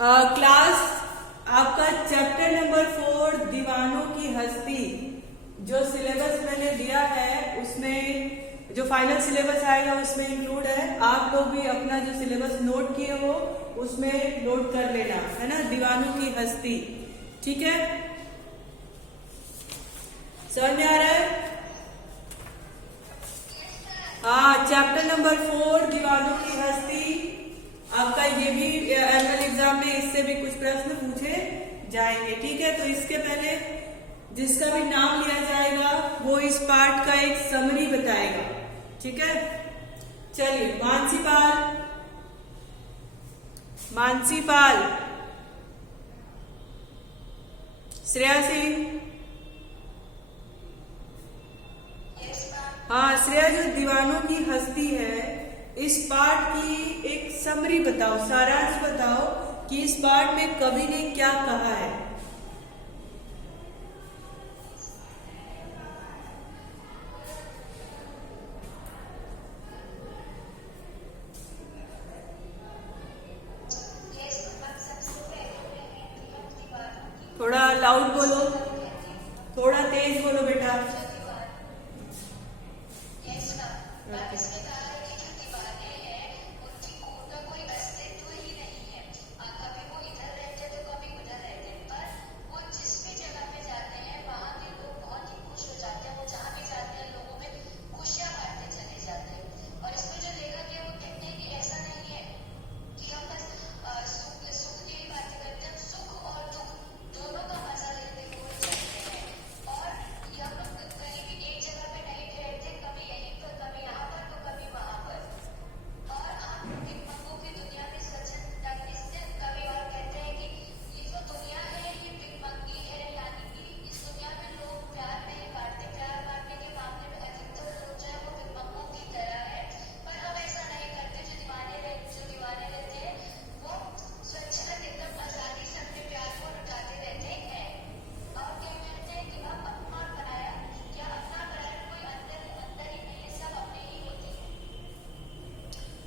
Class आपका chapter number 4 दीवानों की हस्ती, जो सिलेबस मैंने दिया है उसमें जो फाइनल सिलेबस आएगा उसमें इंक्लूड है। आप लोग भी अपना जो सिलेबस नोट किए हो उसमें नोट कर लेना, है ना। दीवानों की हस्ती, ठीक है, समझ में आ रहा है? हाँ, चैप्टर नंबर 4 दीवानों की हस्ती आपका ये भी एनुअल एग्जाम में इससे भी कुछ प्रश्न पूछे जाएंगे, ठीक है। तो इसके पहले जिसका भी नाम लिया जाएगा वो इस पार्ट का एक समरी बताएगा, ठीक है। चलिए, मानसी पाल, मानसी पाल, श्रेया सिंह। हाँ श्रेया, जो दीवानों की हस्ती है इस पार्ट की एक समरी बताओ, सारांश बताओ कि इस पार्ट में कवि ने क्या कहा है। थोड़ा लाउड बोलो, थोड़ा तेज बोलो बेटा।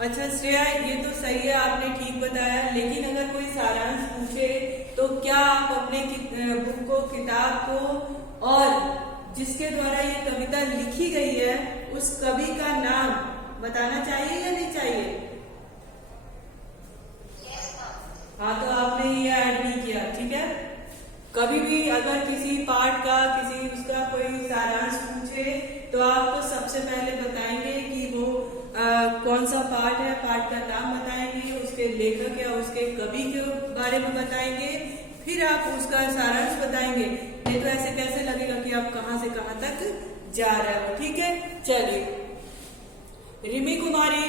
अच्छा श्रेया, ये तो सही है, आपने ठीक बताया, लेकिन अगर कोई सारांश पूछे तो क्या आप अपने बुक को, किताब को और जिसके द्वारा ये कविता लिखी गई है उस कवि का नाम बताना चाहिए या नहीं चाहिए? हाँ, तो आपने ये ऐड नहीं किया, ठीक है। कभी भी अगर किसी पाठ का, किसी उसका कोई सारांश पूछे तो आपको सबसे पहले बताएंगे कि वो कौन सा पाठ है, पाठ का नाम बताएंगे, उसके लेखक या उसके कवि के बारे में बताएंगे, फिर आप उसका सारांश बताएंगे। नहीं तो ऐसे कैसे लगेगा कि आप कहाँ से कहाँ तक जा रहे हो, ठीक है। चलिए, रिमी कुमारी,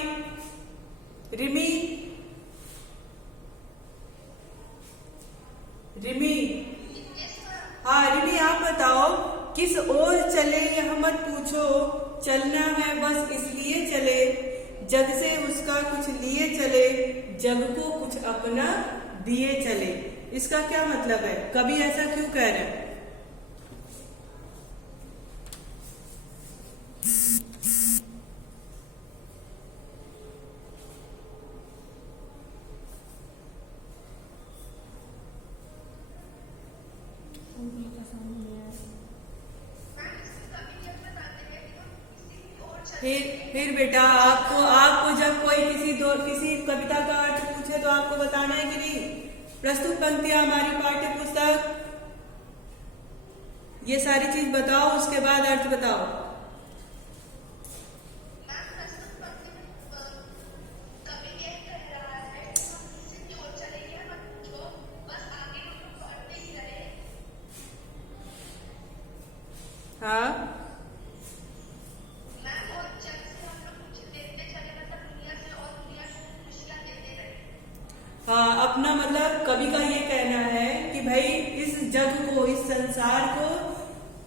रिमी, रिमी, हाँ रिमी, आप बताओ, किस ओर चले यह मत पूछो, चलना है बस इसलिए चले, जग से उसका कुछ लिए चले, जग को कुछ अपना दिए चले। इसका क्या मतलब है? कवि ऐसा क्यों कह रहे हैं? फिर बेटा आपको जब कोई किसी कविता का अर्थ पूछे तो आपको बताना है कि नहीं। प्रस्तुत पंक्तियां हमारी पाठ्य पुस्तक, ये सारी चीज बताओ, उसके बाद अर्थ बताओ। हाँ, हाँ, अपना मतलब कवि का ये कहना है कि भाई इस जग को, इस संसार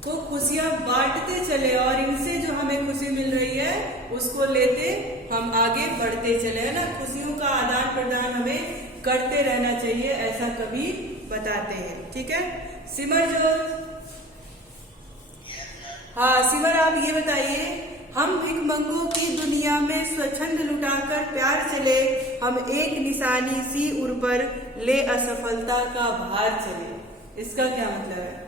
को खुशियां बांटते चले और इनसे जो हमें खुशी मिल रही है उसको लेते हम आगे बढ़ते चले, है ना। खुशियों का आदान प्रदान हमें करते रहना चाहिए, ऐसा कवि बताते हैं, ठीक है। सिमर, जो हाँ सिमर, आप ये बताइए, हम भिखमंगों की दुनिया में स्वच्छंद लुटाकर प्यार चले, हम एक निशानी सी उर पर ले असफलता का भार चले। इसका क्या मतलब है?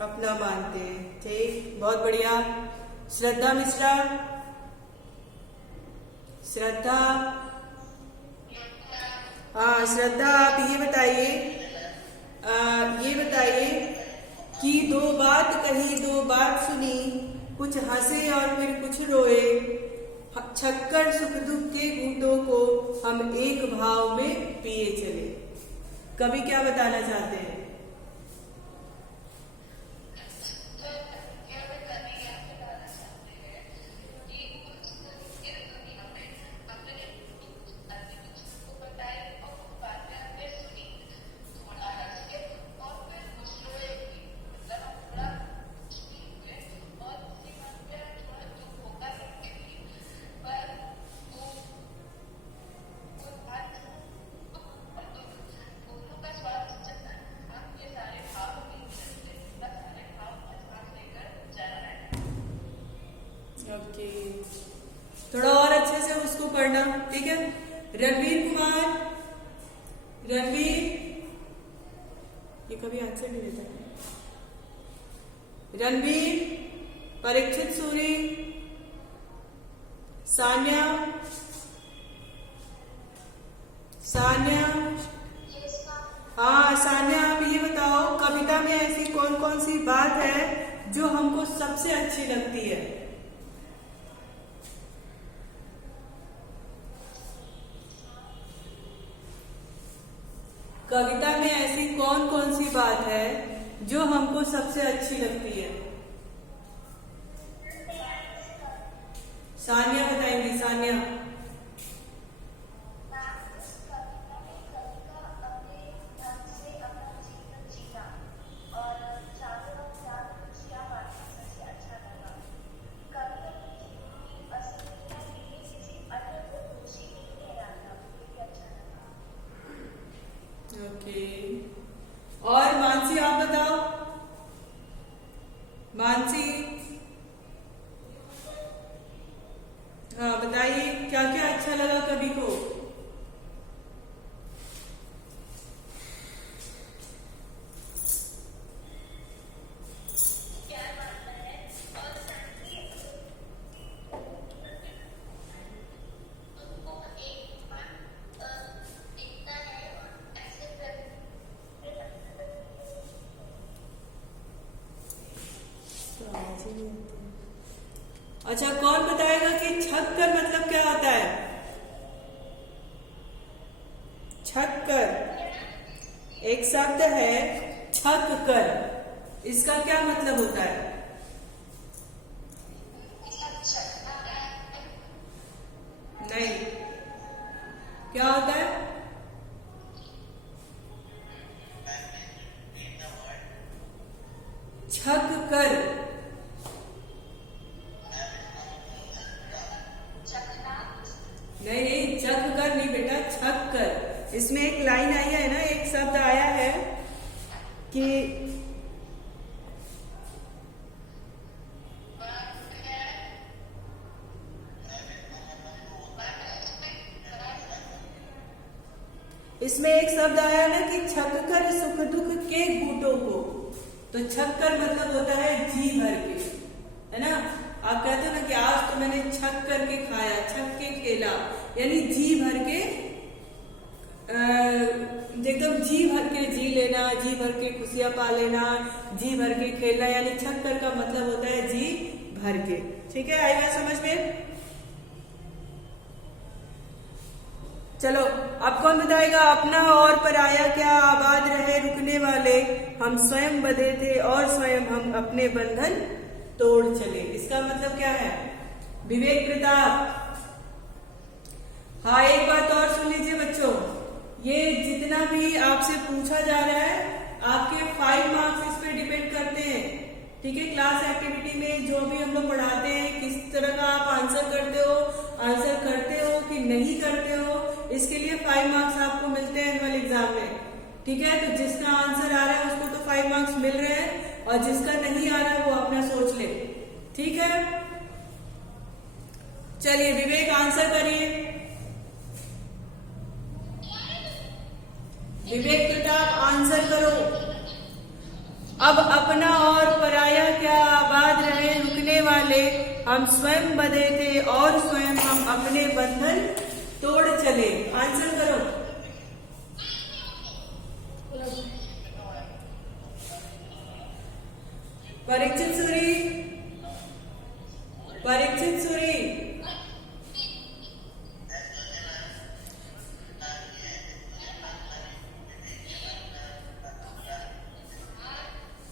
अपना मानते हैं। ठीक, बहुत बढ़िया। श्रद्धा मिश्रा, श्रद्धा, हाँ श्रद्धा, आप ये बताइए कि दो बात कही दो बात सुनी, कुछ हंसे और फिर कुछ रोए, छक्कर सुख दुख के घूंटों को हम एक भाव में पिए चले। कवि क्या बताना चाहते हैं? ओके, थोड़ा और अच्छे से उसको पढ़ना, ठीक है। रणवीर कुमार, रणवीर, ये कभी आंसर नहीं देता है। रणवीर, परीक्षित सूरी, सान्या, सान्या, हाँ सान्या, आप ये बताओ कविता में ऐसी कौन कौन सी बात है जो हमको सबसे अच्छी लगती है? कविता में ऐसी कौन कौन सी बात है जो हमको सबसे अच्छी लगती है? सान्या बताएंगी, सान्या। ओके, और मानसी आप बताओ, मानसी, हाँ बताइए क्या क्या अच्छा लगा कवि को? अच्छा, कौन बताएगा कि छक्कर मतलब क्या होता है? छक्कर एक शब्द है, छक्कर, इसका क्या मतलब होता है? नहीं, क्या होता है? छक्कर, नहीं छक्कर नहीं बेटा, छक्कर। इसमें एक लाइन आई है ना, एक शब्द आया है कि इसमें एक शब्द आया ना कि छक्कर सुख दुख के घूंटों को, तो छक्कर मतलब होता है जी भर के, है ना। आप कहते हो ना कि आज तो मैंने छक करके खाया, छक के खेला, यानी जी भर के, एकदम जी भर के जी लेना, जी भर के खुशियां पा लेना, जी भर के खेलना, यानी छक्कर का मतलब होता है जी भर के। ठीक है, आएगा समझ में? चलो, अब कौन बताएगा? अपना और पराया क्या आबाद रहे रुकने वाले, हम स्वयं बंधे थे और स्वयं हम अपने बंधन तोड़ चले। इसका मतलब क्या है? विवेक प्रताप, हाँ एक बात और सुन लीजिए बच्चों, ये जितना भी आपसे पूछा जा रहा है आपके 5 मार्क्स इस पे डिपेंड करते हैं। ठीक है, क्लास एक्टिविटी में जो भी हम लोग पढ़ाते हैं किस तरह का आप आंसर करते हो कि नहीं करते हो, इसके लिए 5 मार्क्स आपको मिलते हैं एनुअल एग्जाम में। ठीक है, तो जिसका आंसर आ रहा है उसको तो 5 मार्क्स मिल रहे हैं और जिसका नहीं आ रहा वो अपना सोच ले। ठीक है, चलिए विवेक आंसर करिए। विवेक प्रताप आंसर करो। अब अपना और पराया क्या, आबाद रहे रुकने वाले, हम स्वयं बंधे थे और स्वयं हम अपने बंधन तोड़ चले। आंसर करो। परीक्षित सूरी, परीक्षित सूरी,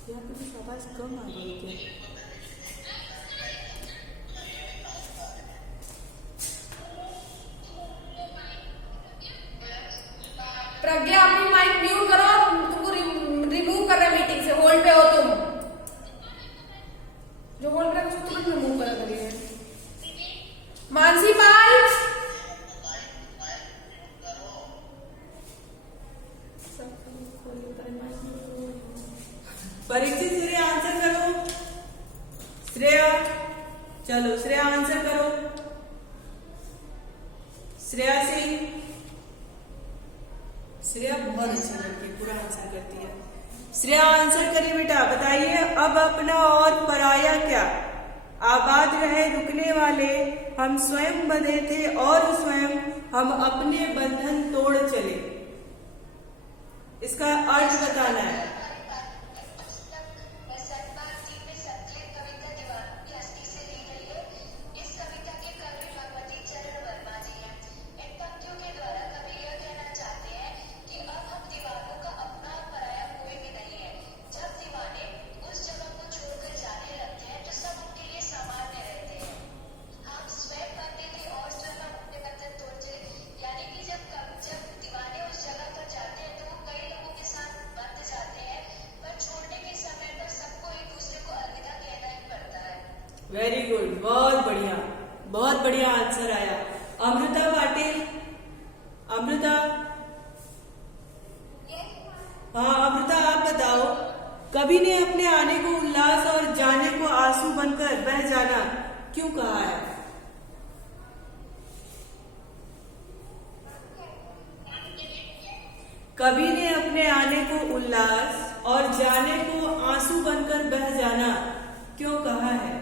यहाँ पे कुछ आवाज कम आ रही है क्या? प्रज्ञा अपनी माइक म्यूट करो, तुमको रिमूव कर रहे मीटिंग से, होल्ड पे हो तुम, जो होल्ड पे उसको तुरंत रिमूव कर करिए। मानसी पाल, परीक्षित श्रेया आंसर करो। श्रेया, चलो श्रेया आंसर करो। श्रेया सिंह, श्रेया बहुत अच्छा लड़की, पूरा आंसर करती है। श्रेया आंसर करिए बेटा, बताइए। अब अपना और पराया क्या, आबाद रहे रुकने वाले, हम स्वयं बंधे थे और स्वयं हम अपने बंधन तोड़ चले। इसका अर्थ बताना है। वेरी गुड, बहुत बढ़िया आंसर आया। अमृता पाटिल, अमृता, हाँ अमृता आप बताओ, कवि ने अपने आने को उल्लास और जाने को आंसू बनकर बह जाना क्यों कहा है? कवि ने अपने आने को उल्लास और जाने को आंसू बनकर बह जाना क्यों कहा है?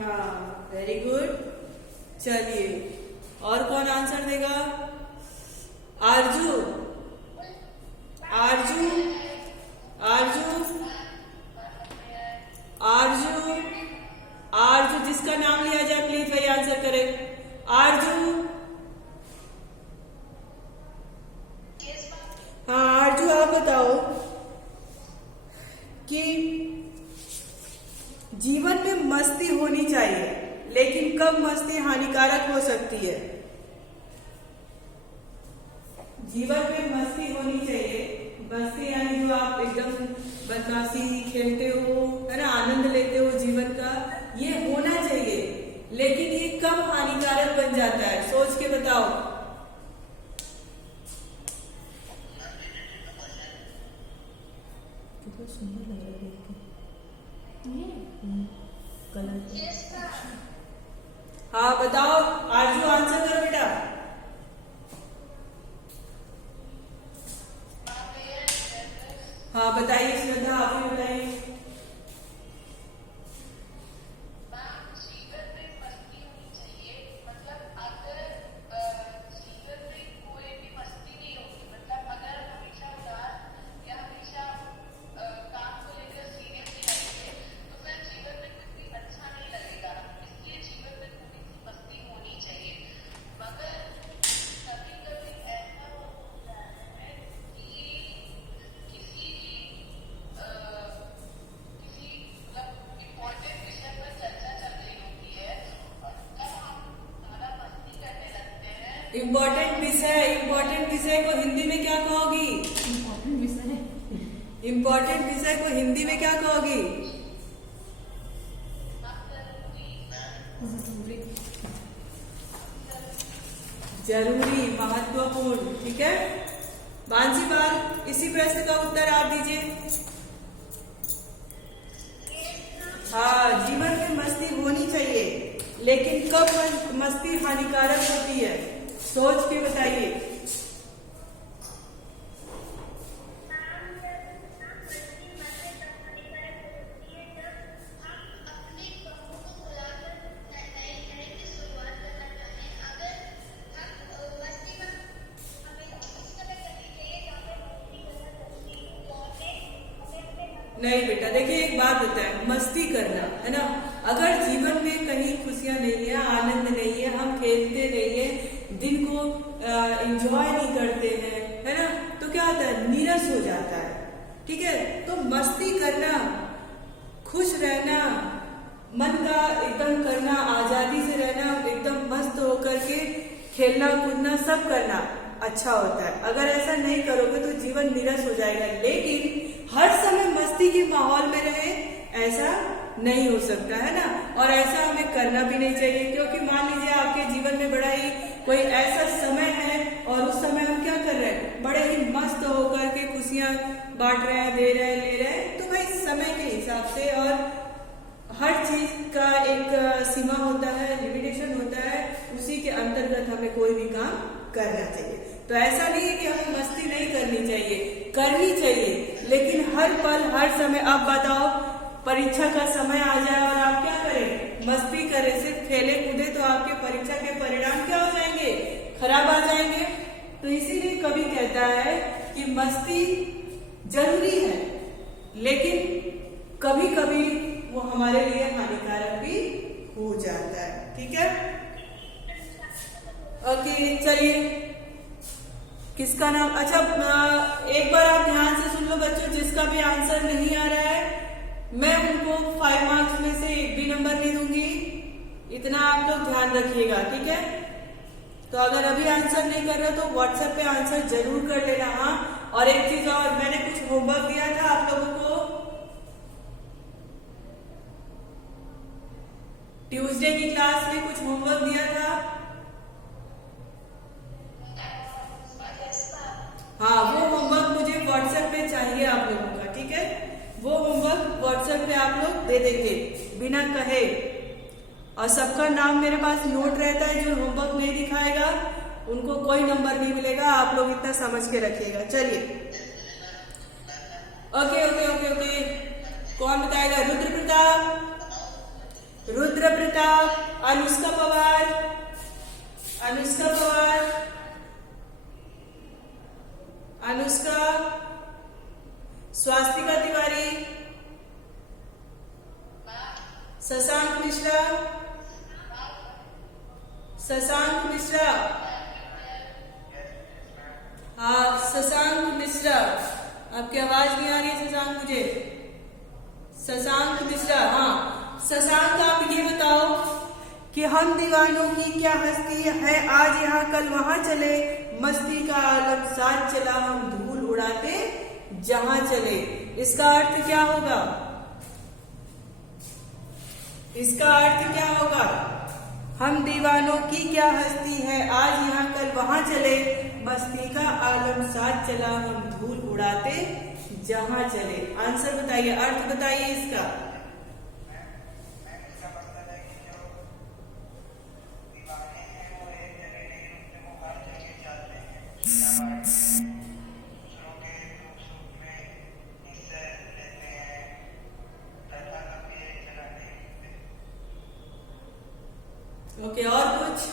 हाँ वेरी गुड। चलिए और कौन आंसर देगा? आरजू, आरजू, आरजू, आरजू, आरजू, जिसका नाम लिया जाए प्लीज वही आंसर करे। आरजू, हाँ आरजू आप बताओ कि जीवन में मस्ती होनी चाहिए लेकिन कब मस्ती हानिकारक हो सकती है? जीवन में मस्ती होनी चाहिए, मस्ती यानी जो आप एकदम बदमाशी खेलते हो, है ना, आनंद लेते हो जीवन का, ये होना चाहिए, लेकिन ये कब हानिकारक बन जाता है? सोच के बताओ। कितना सुंदर लग रहा है। हाँ बताओ आरजू, आंसर करो बेटा। हाँ बताइए श्रद्धा, आप ही बताइए। इम्पोर्टेंट विषय को हिंदी में क्या कहोगी? इम्पोर्टेंट विषय को हिंदी में क्या कहोगी? जरूरी, महत्वपूर्ण। ठीक है, मानसी बाल, इसी प्रश्न का उत्तर आप दीजिए। हाँ, जीवन में मस्ती होनी चाहिए, लेकिन कब मस्ती हानिकारक होती है? सोच के बताइए। नहीं बेटा, देखिए एक बात होता है, मस्ती करना है ना, अगर जीवन में कहीं खुशियां नहीं है, आनंद नहीं है, हम खेलते नहीं है, दिन को एंजॉय नहीं करते हैं, है ना, तो क्या होता है? नीरस हो जाता है। ठीक है, तो मस्ती करना, खुश रहना, मन का एकदम करना, आजादी से रहना, एकदम मस्त होकर के खेलना कूदना सब करना अच्छा होता है। अगर ऐसा नहीं करोगे तो जीवन नीरस हो जाएगा। लेकिन हर समय मस्ती के माहौल में रहे, ऐसा नहीं हो सकता, है ना, और ऐसा हमें करना भी नहीं चाहिए, क्योंकि मान लीजिए आपके जीवन में बड़ा ही कोई ऐसा समय है और उस समय हम क्या कर रहे हैं? बड़े ही मस्त होकर के खुशियां बांट रहे हैं, दे रहे हैं, ले रहे हैं, तो भाई समय के हिसाब से और हर चीज का एक सीमा होता है, लिमिटेशन होता है, उसी के अंतर्गत हमें कोई भी काम करना चाहिए। तो ऐसा नहीं है कि हमें मस्ती नहीं करनी चाहिए, करनी चाहिए, लेकिन हर पल हर समय। अब बताओ, परीक्षा का समय आ जाए और आप क्या करें? मस्ती करें, सिर्फ खेले कूदे, तो आपके परीक्षा के परिणाम क्या हो जाएंगे? खराब आ जाएंगे। तो इसीलिए कवि कहता है कि मस्ती जरूरी है, लेकिन कभी कभी वो हमारे लिए हानिकारक भी हो जाता है। ठीक है, ओके, चलिए, किसका नाम? अच्छा, एक बार आप ध्यान से सुन लो बच्चों, जिसका भी आंसर नहीं आ रहा है मैं उनको 5 मार्क्स में से 1 भी नंबर नहीं दूंगी, इतना आप लोग ध्यान रखिएगा। ठीक है, तो अगर अभी आंसर नहीं कर रहे हो तो व्हाट्सएप पे आंसर जरूर कर लेना। हाँ, और एक चीज और, मैंने कुछ होमवर्क दिया था आप लोगों को ट्यूसडे की क्लास में, कुछ होमवर्क दिया था। हाँ, वो होमवर्क मुझे व्हाट्सएप पे चाहिए आप लोगों का। ठीक है, वो होमवर्क व्हाट्सएप पे आप लोग दे देंगे बिना कहे, और सबका नाम मेरे पास नोट रहता है। जो होमवर्क नहीं दिखाएगा उनको कोई नंबर नहीं मिलेगा, आप लोग इतना समझ के रखिएगा। चलिए, ओके ओके ओके ओके, कौन बताएगा? रुद्र प्रताप, रुद्र प्रताप, अनुष्का पवार, अनुष्का पवार, अनुष्का, स्वास्तिका तिवारी, शशांक मिश्रा, शशांक मिश्रा, हाँ शशांक मिश्रा, आपकी आवाज नहीं आ रही है शशांक मुझे। शशांक मिश्रा, हाँ शशांक, आप ये बताओ कि हम दीवानों की क्या हस्ती है, आज यहाँ कल वहां चले, मस्ती का आलम साथ चला, हम धूल उड़ाते जहां चले। इसका अर्थ क्या होगा? इसका अर्थ क्या होगा? हम दीवानों की क्या हस्ती है, आज यहाँ कल वहां चले, मस्ती का आलम साथ चला, हम धूल उड़ाते जहां चले। आंसर बताइए, अर्थ बताइए इसका। ओके, और कुछ?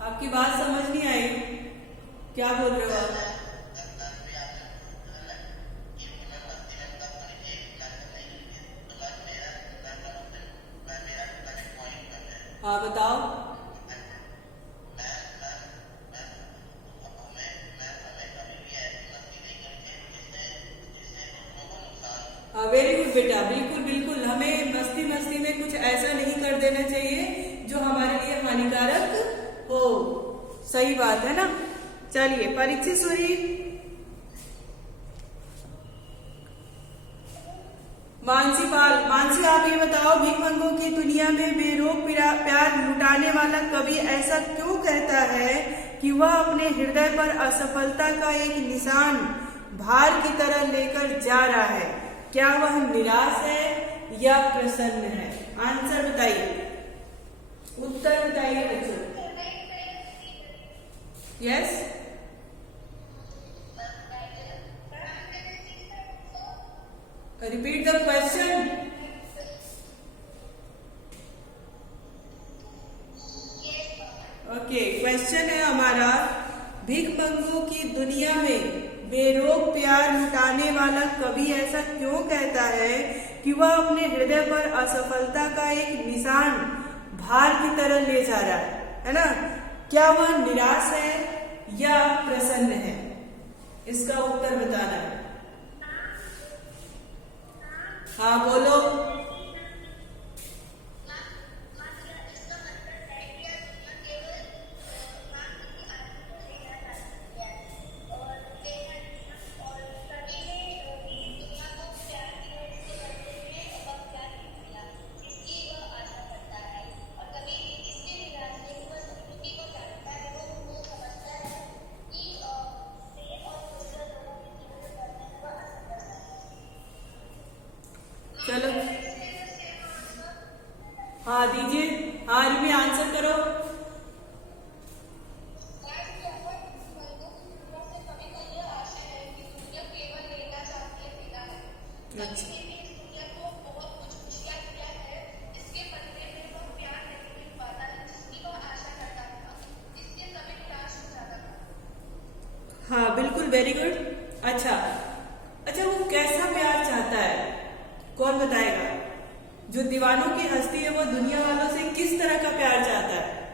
आपकी बात समझ नहीं आई, क्या बोल रहे हो आप? हाँ बताओ। वेरी गुड बेटा, बिल्कुल बिल्कुल, हमें मस्ती मस्ती में कुछ ऐसा नहीं कर देना चाहिए जो हमारे लिए हानिकारक हो। सही बात है ना। चलिए परीक्षित सूरी, मानसी आप ये बताओ, भिखमंगों की दुनिया में बेरोक प्यार लुटाने वाला कवि ऐसा क्यों कहता है कि वह अपने हृदय पर असफलता का एक निशान भार की तरह लेकर जा रहा है? क्या वह निराश है या प्रसन्न है? आंसर बताइए, उत्तर बताइए बच्चों। Yes, repeat the question. Okay, question है हमारा, भिखमंगों की दुनिया में बेरोक प्यार लुटाने वाला कवि ऐसा क्यों कहता है कि वह अपने हृदय पर असफलता का एक निशान भार की तरह ले जा रहा है ना? क्या वह निराश है या प्रसन्न है? इसका उत्तर बताना है। हाँ बोलो। चलो हाँ दीजिए, हाँ रिमी आंसर करो। अच्छा, हाँ बिल्कुल, वेरी गुड। अच्छा अच्छा, वो कैसा प्यार चाहता है, कौन बताएगा? जो दीवानों की हस्ती है वो दुनिया वालों से किस तरह का प्यार चाहता है?